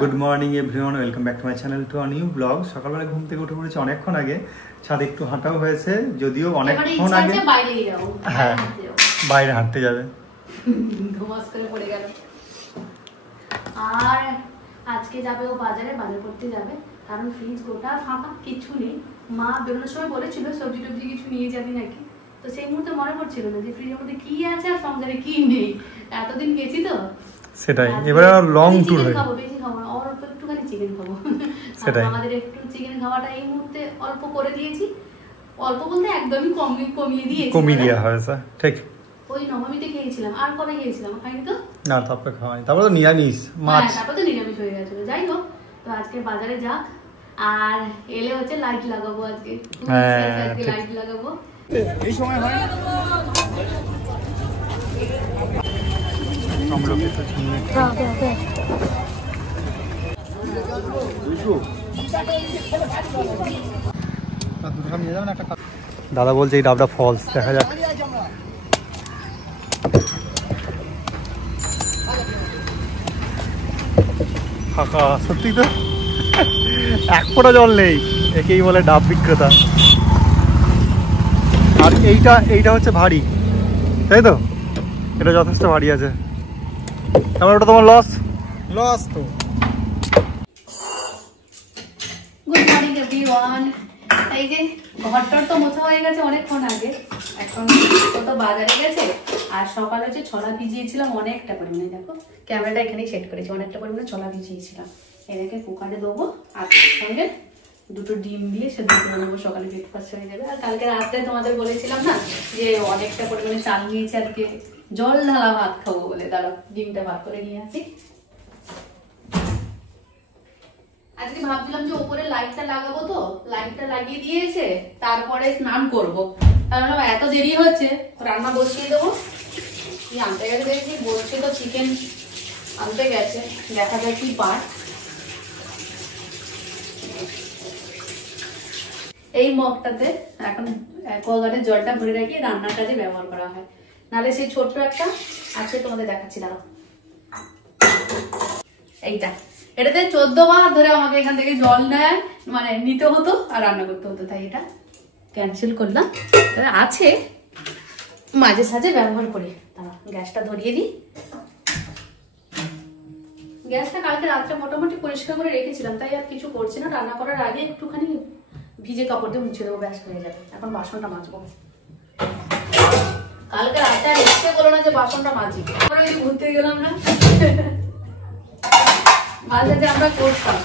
Good morning everyone, welcome back to my channel to a new blog. সকালবেলা ঘুম থেকে উঠে পড়েছি অনেকক্ষণ আগে, ছাদে একটু হাঁটাও হয়েছে, যদিও অনেকক্ষণ আগে। হ্যাঁ, বাইরে হাঁটতে যাবে। ধুমাস করে পড়ে গেল। আর আজকে যাবে ও বাজারে, বাজার করতে যাবে, কারণ ফ্রিজ গোটা ফাঁকা, কিছু নেই। মা বেরোনোর সময় বলেছিল সবজি টবজি কিছু নিয়ে যাবি নাকি, তো সেই মুহূর্তে মনে পড়ছিল না যে ফ্রিজের মধ্যে কি আছে আর সংসারে কি নেই। এতদিন গেছি তো সেটাই, এবারে লং ট্যুর হবে। খাবো বেশি খাবো না, অল্প একটুখানি চিকেন খাবো। সেটাই, আমাদের একটু চিকেন খাওয়াটা এই মুহূর্তে অল্প করে দিয়েছি, অল্প বলতে একদমই কমিয়ে দিয়েছি। কমিয়ে দেওয়া হয়েছে, ঠিক। ওই নবমীতে খেয়েছিলাম, আর কবে খেয়েছিলাম খাইনি তো না, তারপরে খাওয়াই, তারপরে তো নিরামিষ মাছ। তারপর তো নিরামিষ হয়ে গেছিল। যাই হোক, তো আজকে বাজারে যাক, আর এলে হচ্ছে লাইট লাগাবো আজকে। লাইট লাগাবো এই সময় হয় দাদা বলছে এই ডাবটা ফলস, দেখা যাক। ফাঁকা, সত্যি তো, এক ফোঁটা জল নেই। একেই বলে ডাব বিক্রেতা। আর এইটা হচ্ছে ভারী, তাই তো? এটা যথেষ্ট ভারী আছে, তারপর ওটা তোমার লস তো। Good morning everyone. এই যে ঘরটার তো মোছা হয়ে গেছে অনেকক্ষণ আগে, এখন তো বাজারে গেছে। আর সকালে যে ছোলা ভিজিয়েছিলাম অনেকটা পরিমাণে, দেখো ক্যামেরাটা এখানেই সেট করেছি, অনেকটা পরিমাণে ছোলা ভিজিয়েছিলাম। এটাকে কুকারে দেবো, আর সঙ্গে দুটো ডিম দিয়ে সেদ্ধ করে নেবো, সকালে ব্রেকফাস্ট হয়ে যাবে। আর কালকে রাত্রে তোমাদের বলেছিলাম না যে অনেকটা পরিমাণে চাল নিয়েছি, আজকে জল ঢালা ভাত খাবো বলে। দাঁড়াও ডিমটা ভাত করে নিয়ে আসি। আজকে ভাবছিলাম যে উপরে লাইটটা লাগাবো, তো লাইটটা লাগিয়ে দিয়েছে, তারপরে স্নান করবো। কারণ এত দেরি হচ্ছে, রান্না বসিয়ে দেবো। কি আনতে গেছে দেখছি, বলছে তো চিকেন আনতে গেছে, দেখা যায় কি পার। এই মগটাতে এখন অ্যাকোয়াগার্ডের জলটা ভরে রাখি, রান্নার কাজে ব্যবহার করা হয়। নাহলে সেই ছোট্ট একটা আছে, তোমাদের দেখাচ্ছি, দাঁড়াও। এইটা, এটাতে 14 বার ধরে আমাকে এখান থেকে জল নেয়, মানে নিতে হতো আর রান্না করতে হতো, তাই এটা ক্যান্সেল করলাম। আছে, মাঝে সাঝে ব্যবহার করি। গ্যাসটা ধরিয়ে দিই। গ্যাসটা কালকে রাত্রে মোটামুটি পরিষ্কার করে রেখেছিলাম, তাই আর কিছু করছি না। রান্না করার আগে একটুখানি ভিজে কাপড় দিয়ে মুছে দেবো, ব্যাস হয়ে যাবে। এখন বাসনটা মাজবো। কালকে রাতে আর ইচ্ছে করলো না যে বাসনটা মাজি, ঘুরতে গেলাম না। মাঝে যে আমরা করতাম,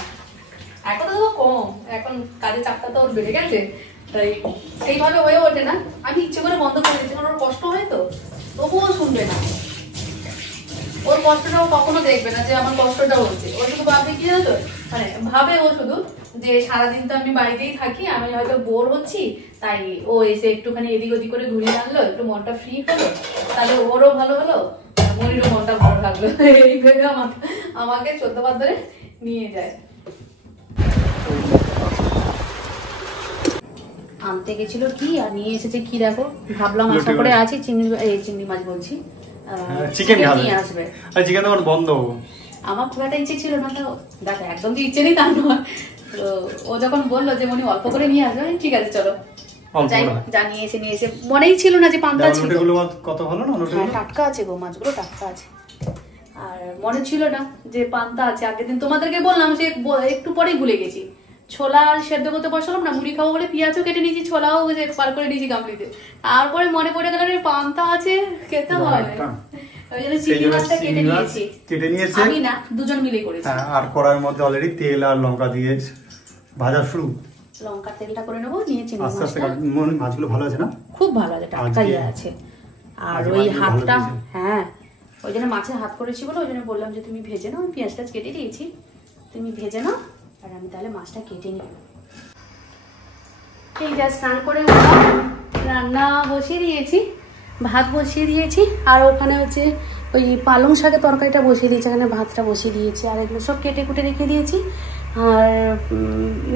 এখন তো কম, এখন কাজের চাপটা তো ওর বেড়ে গেছে, তাই সেইভাবে হয়ে ওঠে না। আমি ইচ্ছে করে বন্ধ করে দিচ্ছি, কারণ ওর কষ্ট হয় তো, তবুও শুনবে না। ওর কষ্টটাও কখনো দেখবে না যে আমার কষ্টটা হচ্ছে। ও শুধু ভাবে কি জানো, মানে ভাবে ও শুধু যে সারাদিন তো আমি বাড়িতেই থাকি, আমি হয়তো বোর হচ্ছি, তাই ও এসে একটুখানি এদিক ওদিক করে ঘুরিয়ে আনলো, একটু মনটা ফ্রি হলো, তাহলে ওরও ভালো হলো, মনিরও মনটা ভালো লাগলো। এই ভেবে আমাকে 14 বার ধরে নিয়ে যায়। আনতে গেছিল কি আর নিয়ে এসেছে কি দেখো। ভাবলাম আশা করে আছি চিংড়ি মাছ বলছি, চিকেন নিয়ে আসবে। আর চিকেন দোকান বন্ধ। আমার খুব একটা ইচ্ছে ছিল না, তো দেখো একদম তো ইচ্ছে নেই তা নয়। তো ও যখন বললো যে মনি অল্প করে নিয়ে আসবে, ঠিক আছে চলো যাই। যা নিয়েছে মনেই ছিল না যে পান্তা ছিল। কত ভালো না, হ্যাঁ টাটকা আছে গো, মাছগুলো টাটকা আছে। আর মনে ছিল না যে পান্তা আছে। আগের দিন তোমাদেরকে বললাম, যে একটু পরেই ভুলে গেছি। ছোলা সেদ্ধ করতে বসালাম না, মুড়ি খাবো বলে পেঁয়াজও কেটে নিয়েছি, ছোলাও পার করে নিয়েছি গামলিতে। তারপরে মনে পড়ে গেল পান্তা আছে, খেতে হবে। ওই জন্য চিংড়ি মাছটা কেটে নিয়েছি। আমি না, দুজন মিলে করেছি। আর কড়াইয়ের মধ্যে অলরেডি তেল আর লঙ্কা দিয়ে ভাজা শুরু। লঙ্কার তেলটা করে নেবো, নিয়েছি মাছগুলো ভালো আছে না? খুব ভালো আছে, টাটকাই আছে। আর ওই হাতটা, হ্যাঁ ওই জন্য মাছে হাত করেছি বলে ওই জন্য বললাম যে তুমি ভেজে নাও, পেঁয়াজটা কেটে দিয়েছি, তুমি ভেজে নাও, আর আমি তাহলে মাছটা কেটে নিই। এই যা স্নান করে রান্না বসিয়ে দিয়েছি, ভাত বসিয়ে দিয়েছি। আর ওখানে হচ্ছে ওই পালং শাকের তরকারিটা বসিয়ে দিয়েছি, এখানে ভাতটা বসিয়ে দিয়েছি। আর এগুলো সব কেটে কুটে রেখে দিয়েছি। আর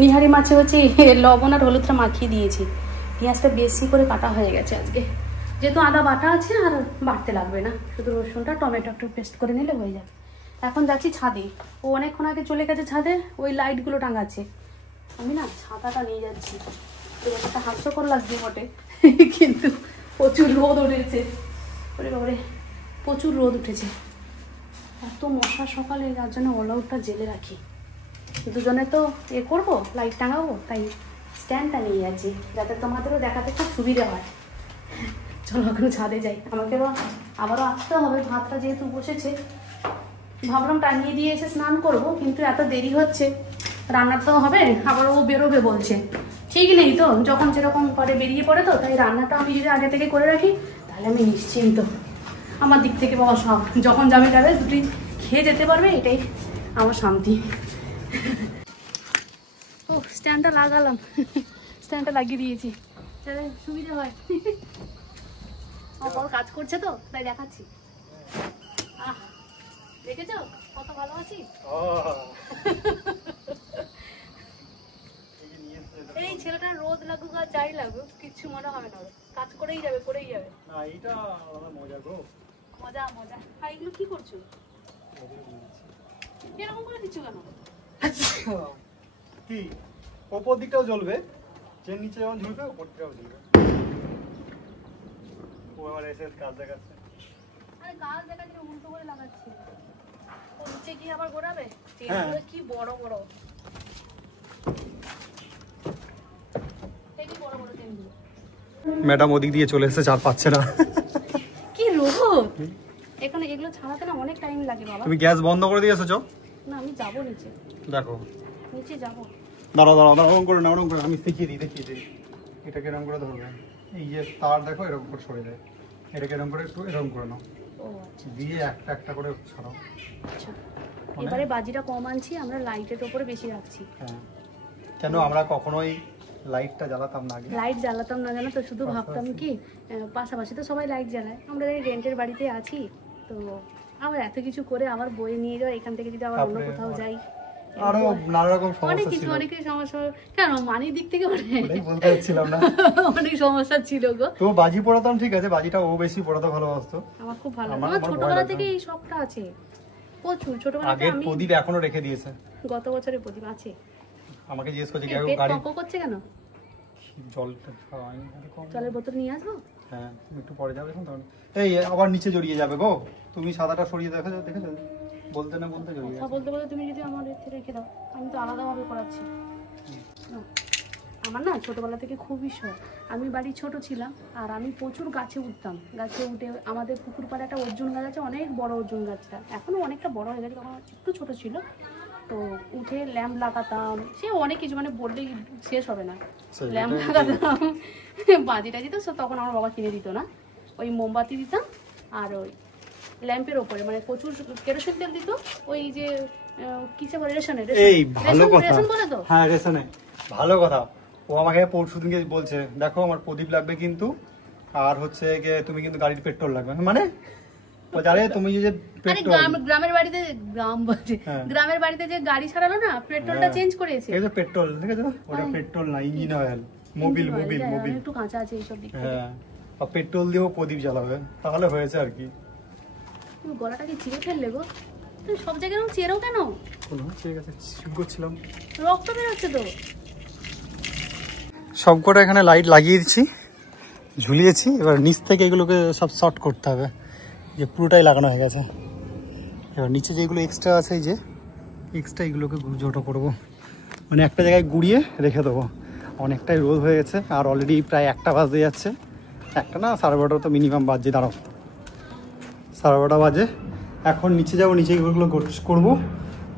নিহারি মাছে হচ্ছে লবণ আর হলুদটা মাখিয়ে দিয়েছি। পেঁয়াজটা বেশি করে কাটা হয়ে গেছে আজকে, যেহেতু আদা বাটা আছে আর বাড়তে লাগবে না, শুধু রসুনটা টমেটো একটু পেস্ট করে নিলে হয়ে যাবে। এখন যাচ্ছি ছাদে। ও অনেকক্ষণ আগে চলে গেছে ছাদে, ওই লাইটগুলো টাঙাচ্ছে। আমি না ছাতাটা নিয়ে যাচ্ছি। একটা হাস্যকর লাগছে বটে, কিন্তু প্রচুর রোদ উঠেছে। ওরে বাবারে, প্রচুর রোদ উঠেছে। এত মশা সকালে, যার জন্য অল আউটটা জেলে রাখি। দুজনে তো করবো, লাইট টাঙাবো, তাই স্ট্যান্ডটা নিয়ে যাচ্ছি যাতে তোমাদেরও দেখাতে খুব সুবিধা হয়। চলো এখন ছাদে যাই, আমাকে আবারও আসতে হবে। ভাতটা যেহেতু বসেছে, ভাবলাম টাঙিয়ে দিয়ে এসে স্নান করব, কিন্তু এত দেরি হচ্ছে, রান্নার তো হবে, আবার ও বেরোবে বলছে। ঠিক নেই তো, যখন যেরকম করে বেরিয়ে পড়ে, তো তাই রান্নাটা আমি যদি আগে থেকে করে রাখি তাহলে আমি নিশ্চিন্ত। আমার দিক থেকে বাবা সব, যখন যাবে দুটি খেয়ে যেতে পারবে, এটাই আমার শান্তি। ও স্ট্যান্ডটা লাগালাম, স্ট্যান্ডটা লাগিয়ে দিয়েছি তাহলে সুবিধা হয়। আমার কাজ করছে তো তাই দেখাচ্ছি। দেখেছো কত ভালোবাসি। এই ছেলেটা রোদ লাগুক আর যাই লাগুক কিচ্ছু মনে হবে না, কাজ করেই যাবে, করেই যাবে। না এটা মজা গো, মজা মজা। আর এগুলো কি করছো, এরকম করে দিচ্ছ কেন? কি ওপর দিকটাও জ্বলবে, যে নিচে যেমন ঝুলবে ওপর দিকটাও জ্বলবে। ও আবার এসে কাজ দেখাচ্ছে। আরে কাজ দেখাচ্ছে, উল্টো করে লাগাচ্ছে। ও নিচে গিয়ে আবার ঘোরাবে। হ্যাঁ। কি বড় বড়, এই বড় বড় চেনগুলো। ম্যাডাম ওদিক দিয়ে চলে এসেছে, চার পাচ্ছে না। কি রোদ এখানে, এগুলো ছাড়াতে না অনেক টাইম লাগে বাবা। তুমি গ্যাস বন্ধ করে দিয়েছো? চো না, আমি যাবো নিচে। দেখো নিচে যাবো। দাঁড়াও দাঁড়াও দাঁড়াও, ওরকম করে না, ওরকম করে আমি দেখিয়ে দিই। এটাকে এরকম করে ধরবে, এই যে তার দেখো এরকম করে সরে যায়, এটাকে এরকম করে একটু এরকম করে নাও। ও আচ্ছা, দিয়ে একটা একটা করে ছাড়াও। আচ্ছা, এবারে বাজিটা কম আনছি, আমরা লাইটের উপরে বেশি রাখছি। হ্যাঁ, কেন আমরা কখনোই লাইটটা জ্বালাতাম না আগে। লাইট জ্বালাতাম না, জানো তো, শুধু ভাবতাম কি পাশাপাশি তো সবাই লাইট জ্বালায়, আমরা রেন্টের বাড়িতে আছি তো, আবার এত কিছু করে আবার বই নিয়ে যাও, এখান থেকে যদি আবার অন্য কোথাও যাই, আরো নানা রকম সমস্যা ছিল। অনেকই সমস্যা, কেন মানির দিক থেকে বলতে চাচ্ছিলাম না, অনেক সমস্যা ছিল গো। তো বাজি পড়াতাম, ঠিক আছে, বাজিটা ও বেশি পড়াতে ভালোবাসতো। আমার খুব ভালো, আমার ছোটবেলা থেকে এই শখটা আছে প্রচুর। ছোটবেলা থেকে আগের প্রদীপ এখনো রেখে দিয়েছে, গত বছরের প্রদীপ আছে। আমাকে জিজ্ঞেস করছে গাড়ি কম করছে কেন, জলটা খাওয়াইনি, জলের বোতল নিয়ে আসবো। হ্যাঁ, তুমি একটু পরে যাবে এখন, তখন এই আবার নিচে জড়িয়ে যাবে গো। তুমি সাদাটা সরিয়ে দেখেছো, বলতে না বলতে জড়িয়ে কথা বলতে বলতে তুমি যদি আমার এতে রেখে দাও, আমি তো আলাদাভাবে করাচ্ছি। আমার না ছোটবেলা থেকে খুবই শখ, আমি বাড়ি ছোট ছিলাম আর আমি প্রচুর গাছে উঠতাম। গাছে উঠে আমাদের পুকুর পাড়ে একটা অর্জুন গাছ আছে, অনেক বড় অর্জুন গাছটা, এখনো অনেকটা বড় হয়ে গেছে, তখন একটু ছোট ছিল। তো উঠে ল্যাম্প লাগাতাম, সে অনেক কিছু, মানে বললেই শেষ হবে না। ল্যাম্প লাগাতাম, বাজি টাজি তো তখন আমার বাবা কিনে দিত না, ওই মোমবাতি দিতাম আর ওই ল্যাম্পের ওপরে মানে প্রচুর কেরোসিন তেল দিত, ওই যে কিসে বলে, রেশনে। এই ভালো কথা, রেশন বলে তো, হ্যাঁ রেশনে, ভালো কথা। ও আমাকে পরশুদিনকে বলছে, দেখো আমার প্রদীপ লাগবে কিন্তু, আর হচ্ছে যে তুমি কিন্তু গাড়ির পেট্রোল লাগবে, মানে জানে তুমি যে গ্রামের বাড়িতে, গ্রামের বাড়িতে যে গাড়ি ছাড়ালো না, পেট্রোলটা চেঞ্জ করেছে। এই যে পেট্রোল, দেখেছো, ওটা পেট্রোল না, ইঞ্জিন অয়েল, মোবিল একটু কাঁচা আছে এইসব দিক থেকে। হ্যাঁ, আর পেট্রোল দিয়েও প্রদীপ জ্বালাবে, তাহলে হয়েছে আর কি। গলাটা কি চিরে ফেললে গো, তুমি সব জায়গায় চেরো কেন? ঠিক আছে, ঠিক করছিলাম, রক্ত বেরোচ্ছে তো। সবকটা এখানে লাইট লাগিয়ে দিচ্ছি, ঝুলিয়েছি, এবার নিচ থেকে এগুলোকে সব শর্ট করতে হবে, যে পুরোটাই লাগানো হয়ে গেছে। এবার নিচে যেগুলো এক্সট্রা আছে, এই যে এক্সট্রা এগুলোকে জোটো করবো, মানে একটা জায়গায় গুড়িয়ে রেখে দেবো। অনেকটাই রোদ হয়ে গেছে, আর অলরেডি প্রায় 1টা বাজতে যাচ্ছে, 1টা না 12:30 তো মিনিমাম বাজছে, দাঁড়াও 12:30 বাজে। এখন নিচে যাবো, নিচে এগুলো করবো,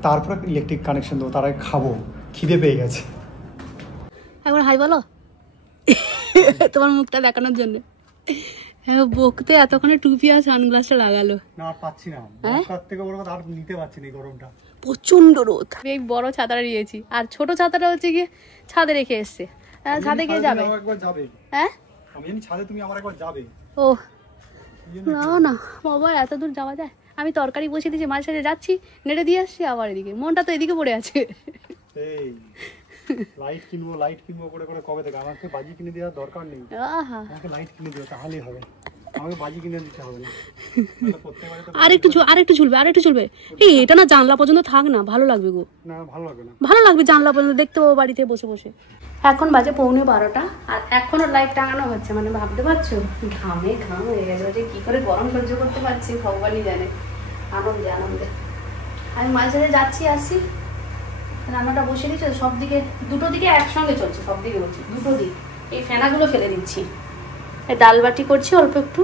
তারপরে ইলেকট্রিক কানেকশন দেবো, তার আগে খাবো, খিদে পেয়ে গেছে। একবার হাই বলো তোমার মুখটা দেখানোর জন্য। হ্যাঁ, বকতে এতক্ষণে টুপি আর সানগ্লাসটা লাগালো। না পাচ্ছি না, তার থেকে বড় কথা আর নিতে পারছি না, গরমটা প্রচন্ড রোদ। এই বড় ছাতাটা নিয়েছি, আর ছোট ছাতাটা হচ্ছে গিয়ে ছাদে রেখে এসছে। ছাদে গিয়ে যাবে, হ্যাঁ আমি জানি ছাদে তুমি আমার একবার যাবে। ও না না বাবা, এত দূর যাওয়া যায়? আমি তরকারি বসিয়ে দিয়েছি, মাঝে সাঝে যাচ্ছি, নেড়ে দিয়ে আসছি, আবার এদিকে মনটা তো এদিকে পড়ে আছে। এই লাইট কিনবো করে করে কবে থেকে, আমাকে বাজি কিনে দেওয়ার দরকার নেই, আমাকে লাইট কিনে দিও তাহলেই হবে। আমাকে বাজি কিনে দিতে হবে না। আর একটু ঝুলবে। এই এটা না জানলা পর্যন্ত থাক না, ভালো লাগবে গো। না ভালো লাগবে না, ভালো লাগবে জানলা পর্যন্ত দেখতে পাবো বাড়িতে বসে বসে। এখন বাজে 11:15 আর এখনো লাইট টাঙানো হচ্ছে, মানে ভাবতে পারছো ঘামে ঘাম হয়ে গেছে, যে কি করে গরম সহ্য করতে পারছি ভগবানই জানে। আনন্দে আমি মাঝে মাঝে যাচ্ছি আসছি, রান্নাটা বসে দিচ্ছে সব দিকে, দুটো দিকে একসঙ্গে চলছে, সব দিকে বলছি দুটো দিক। এই ফেনাগুলো ফেলে দিচ্ছি। এই ডাল বাটি করছি অল্প একটু,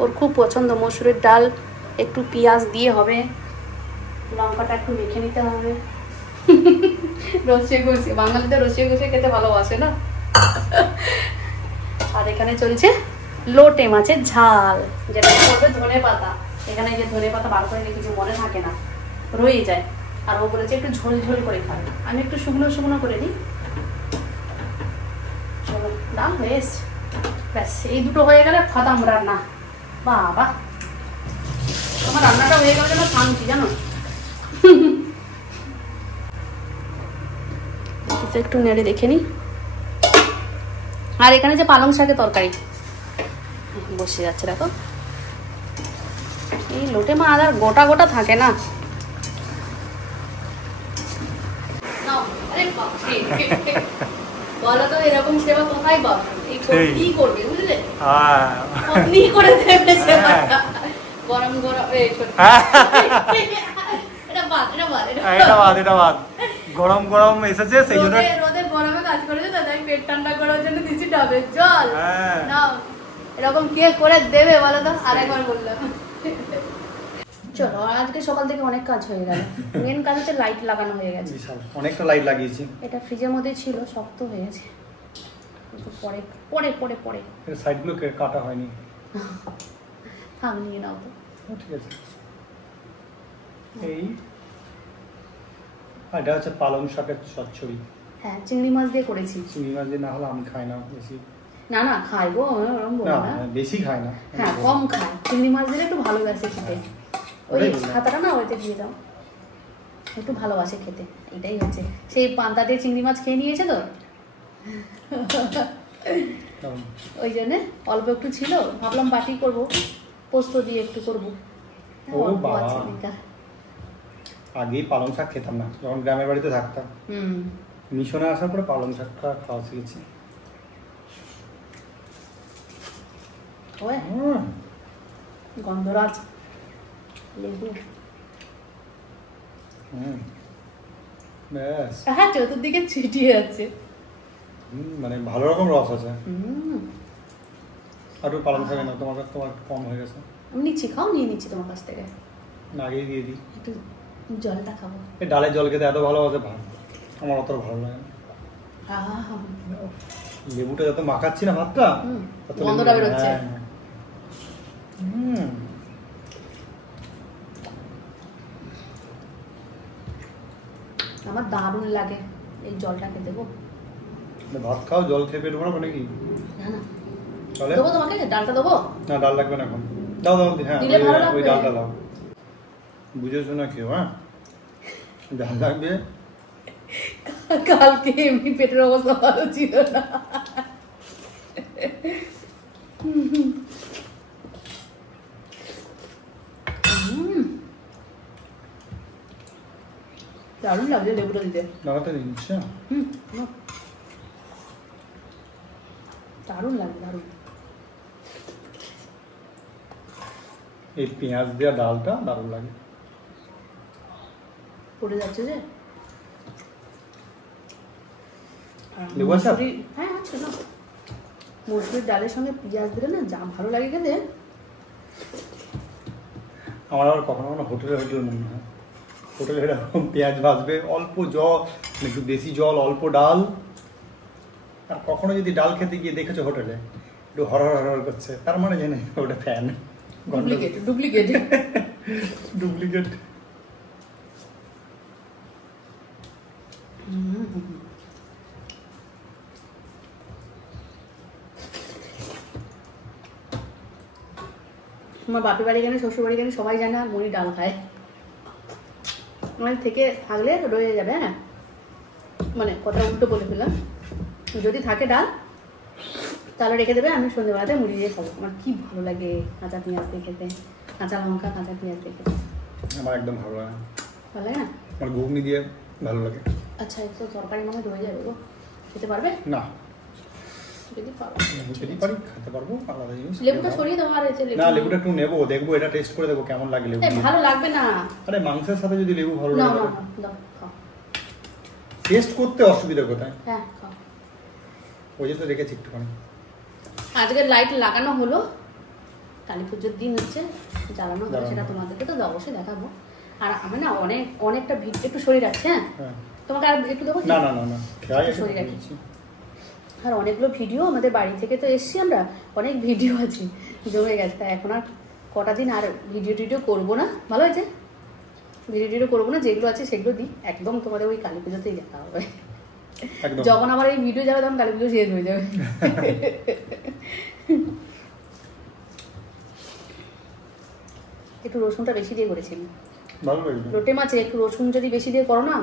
ওর খুব পছন্দ মসুরের ডাল, একটু পেঁয়াজ দিয়ে হবে, লঙ্কাটা একটু মেখে নিতে হবে। রসিয়ে ঘষে, বাঙালিতে রসিয়ে ঘষে খেতে ভালোবাসে না। আর এখানে চলছে লোটে মাছের ঝাল, যেটা করবে ধনে পাতা। এখানে যে ধনে পাতা বার করে রেখেছি, মনে থাকে না, রয়ে যায়। আর ও বলেছে একটু ঝোল ঝোল করে খাবে, আমি একটু শুকনো শুকনো করে দিই। চলো ডাল হয়ে এসছে, ব্যাস এই দুটো হয়ে গেলে খতম রান্না। বাবা আমার রান্নাটা হয়ে গেল যেন শান্তি, জানো। একটু নেড়ে দেখে নি। আর এখানে যে পালং শাকের তরকারি বসে যাচ্ছে, দেখো এই লোটে মাছ আর গোটা গোটা থাকে না। বলো তো এরকম সেবা কোথায় পাবো? কি করবে বুঝলে, আপনি করে দেবে সেবাটা। গরম গরম এটা বাদ গরম গরম এসেছে, সেই জন্য রোদে গরমে কাজ করেছে, তাই পেট ঠান্ডা করার জন্য দিচ্ছি ডাবের জল। নাও এরকম কে করে দেবে বলো তো, আরেকবার বললাম। চলো আজকে সকাল থেকে অনেক কাজ হয়ে গেল। মেন কাজ হচ্ছে লাইট লাগানো হয়ে গেছে, অনেকটা লাইট লাগিয়েছি। এটা ফ্রিজের মধ্যে ছিল, শক্ত হয়ে গেছে, পরে পরে পরে পরে এর সাইডগুলো কাটা হয়নি। থাম নিয়ে নাও তো, ঠিক আছে। এই এটা হচ্ছে পালং শাকের চচ্চড়ি। হ্যাঁ চিংড়ি মাছ দিয়ে করেছি। চিংড়ি মাছ দিয়ে না হলে আমি খাই না বেশি। না না খাই গো, না বেশি খাই না। হ্যাঁ কম খাই, চিংড়ি মাছ দিলে একটু ভালোবাসে খেতে। ওই খাতাটা না ওইতে দিয়ে দাও, একটু ভালোবাসে খেতে, এটাই হচ্ছে। সেই পান্তা দিয়ে চিংড়ি মাছ খেয়ে নিয়েছে তো, ওই জন্যে অল্প একটু ছিল, ভাবলাম বাটি করবো, পোস্ত দিয়ে একটু করবো। আগেই পালং শাক খেতাম না, যখন গ্রামের বাড়িতে থাকতাম। মিশনে আসার পরে পালং শাকটা খাওয়া শিখেছি। গন্ধরাজ লেবু, হ্যাঁ চতুর্দিকে ছিটিয়ে আছে, মানে ভালো রকম রস আছে। আর পালং শাক না তোমার কম হয়ে গেছে। আমি নিচ্ছি, খাও, নিয়ে নিচ্ছি তোমার কাছ থেকে। না আগেই দিয়ে দিই, একটু জলটা খাবো। এই ডালের জল খেতে এত ভালোবাসে, আমার অত ভালো লাগে না। লেবুটা যত মাখাচ্ছি না ভাতটা, গন্ধটা বেরোচ্ছে। আমার দারুণ লাগে এই জলটা খেতে গো। ভাত খাও, জল খেয়ে পেট ভরাবো নাকি? না না দেবো তোমাকে, ডালটা দেবো না, ডাল লাগবে না এখন, দাও দাও। হ্যাঁ ওই ডালটা দাও, বুঝেছো না কেউ? হ্যাঁ ডাল লাগবে। কালকে এমনি পেটের অবস্থা ভালো ছিল না, দারুণ লাগছে লেবুটা দিতে। লাগাতে দিচ্ছি, দারুণ লাগে, দারুণ। এই পেঁয়াজ দেওয়া ডালটা দারুণ লাগে। পড়ে যাচ্ছে যে লেবু আছে? হ্যাঁ আছে না, মসুরির ডালের সঙ্গে পেঁয়াজ দিলে না যা ভালো লাগে খেতে। আমার আবার কখনো কখনো হোটেলে মনে হয়, হোটেলে এরকম পেঁয়াজ ভাজবে, অল্প জল, একটু বেশি জল, অল্প ডাল। আর কখনো যদি ডাল খেতে গিয়ে দেখেছো হোটেলে একটু হরহর করছে, তার মানে জানে ওটা ফ্যান। ডুপ্লিকেট আমার বাপের বাড়ি গেলে, শ্বশুর বাড়ি গেলে সবাই জানে মনি ডাল খায়। মানে থেকে থাকলে রয়ে যাবে। হ্যাঁ মানে কথা উল্টো বলে ফেলাম, যদি থাকে ডাল তাহলে রেখে দেবে, আমি সন্ধ্যেবেলাতে মুড়ি দিয়ে খাবো। আমার কি ভালো লাগে কাঁচা পেঁয়াজ দিয়ে খেতে, কাঁচা লঙ্কা কাঁচা পেঁয়াজ দিয়ে খেতে। আমার একদম ভালো লাগে না। ভালো লাগে না? আমার ঘুগনি দিয়ে ভালো লাগে। আচ্ছা, একটু তরকারি মনে রয়ে যাবে গো, খেতে পারবে না, যদি পারো? যদি পারি খেতে পারবো, আলাদা জিনিস। লেবুটা সরিয়ে দাও, আর এতে না, লেবুটা একটু নেবো, দেখবো এটা টেস্ট করে দেখবো কেমন লাগে লেবু। ভালো লাগবে না। আরে মাংসের সাথে যদি লেবু ভালো না লাগে, না দাও, খাও। টেস্ট করতে অসুবিধা কোথায়? হ্যাঁ খাও। ওই যে তো রেখেছি একটুখানি। আজকে লাইট লাগানো হলো, কালী পুজোর দিন হচ্ছে, জ্বালানো হলো, সেটা তোমাদেরকে তো অবশ্যই দেখাবো। আর আমি না অনেকটা একটু শরীর রাখছি। হ্যাঁ, তোমাকে আর একটু দেবো? না না না না, শরীর রাখছি। আর অনেকগুলো ভিডিও আমাদের বাড়ি থেকে তো এসছি, আমরা অনেক ভিডিও আছে জমে গেছে, তাই এখন আর কটা দিন আর ভিডিও করবো না। ভালো হয়েছে, ভিডিও করবো না, যেগুলো আছে সেগুলো দিই একদম তোমাদের ওই কালী পুজোতেই দেখা হবে। যখন আমার এই ভিডিও যাবে তখন কালী পুজো শেষ হয়ে যাবে। একটু রসুনটা বেশি দিয়ে করেছিলাম, ভালো লাগে। লোটে মাছে একটু রসুন যদি বেশি দিয়ে করো না,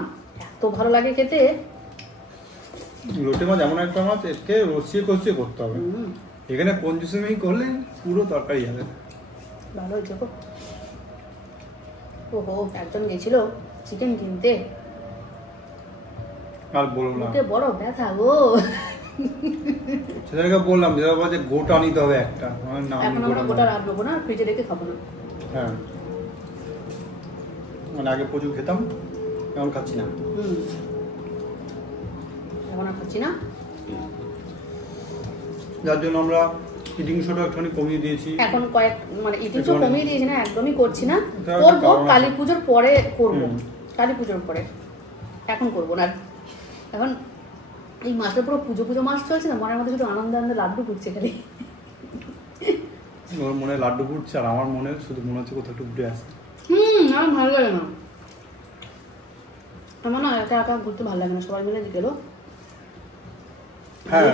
এত ভালো লাগে খেতে। লোটে মাছ এমন একটা মাছ, একে রসিয়ে কষিয়ে করতে হবে। এখানে কঞ্জুসমি করলে পুরো তরকারি হবে। ভালো হয়েছে গো। ওহো, একজন গেছিল চিকেন কিনতে, আর বলবো না, মুখে বড় ব্যথা গো। সেটাকে বললাম যে গোটা নিতে হবে একটা। এখন আমরা গোটা রাখবো না, ফ্রিজে রেখে খাবো না। হ্যাঁ, মানে আগে প্রচুর খেতাম, এখন খাচ্ছি না। এখন আর খাচ্ছি না, যার জন্য আমরা ইটিং শোটা একটুখানি কমিয়ে দিয়েছি। এখন মানে ইটিং শো কমিয়ে দিয়েছি না, একদমই করছি না। করবো কালী পুজোর পরে করবো, কালী পুজোর পরে, এখন করবো না। এখন এই মাসটা পুরো পুজো মাস চলছে না, মনের মধ্যে শুধু আনন্দ লাড্ডু ফুটছে খালি। ওর মনে লাড্ডু ফুটছে, আর আমার মনে শুধু মনে হচ্ছে কোথাও একটু ঘুরে আসে। আমার ভালো লাগে না, আমার না একা একা ঘুরতে ভালো লাগে না, সবাই মিলে গেলো।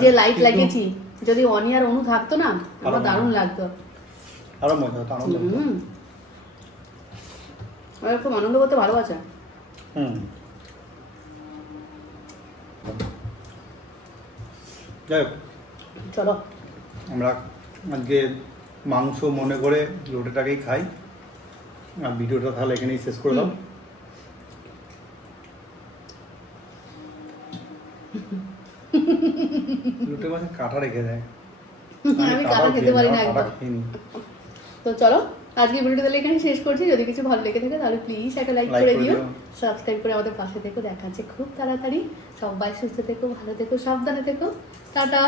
যে লাইট লাগিয়েছি, যদি অনি আর অনু থাকতো না, আমার দারুণ লাগতো, আরো মজা হতো, আনন্দ হতো। খুব আনন্দ করতে ভালোবাসে। যাই হোক, চলো আমরা আজকে মাংস মনে করে লোটেটাকেই খাই, আর ভিডিওটা তাহলে এখানেই শেষ করে দাও। লোটে মাছের কাঁটা রেখে দেয়, আমি কাঁটা খেতে পারি না একদম। তো চলো আজকে ভিডিওটা তাহলে এখানে শেষ করছি। যদি কিছু ভালো লেগে থাকে তাহলে প্লিজ একটা লাইক করে দিও, সাবস্ক্রাইব করে আমাদের পাশে থেকো। দেখা হচ্ছে খুব তাড়াতাড়ি। সবাই সুস্থ থেকো, ভালো থেকো, সাবধানে থেকো। টাটা।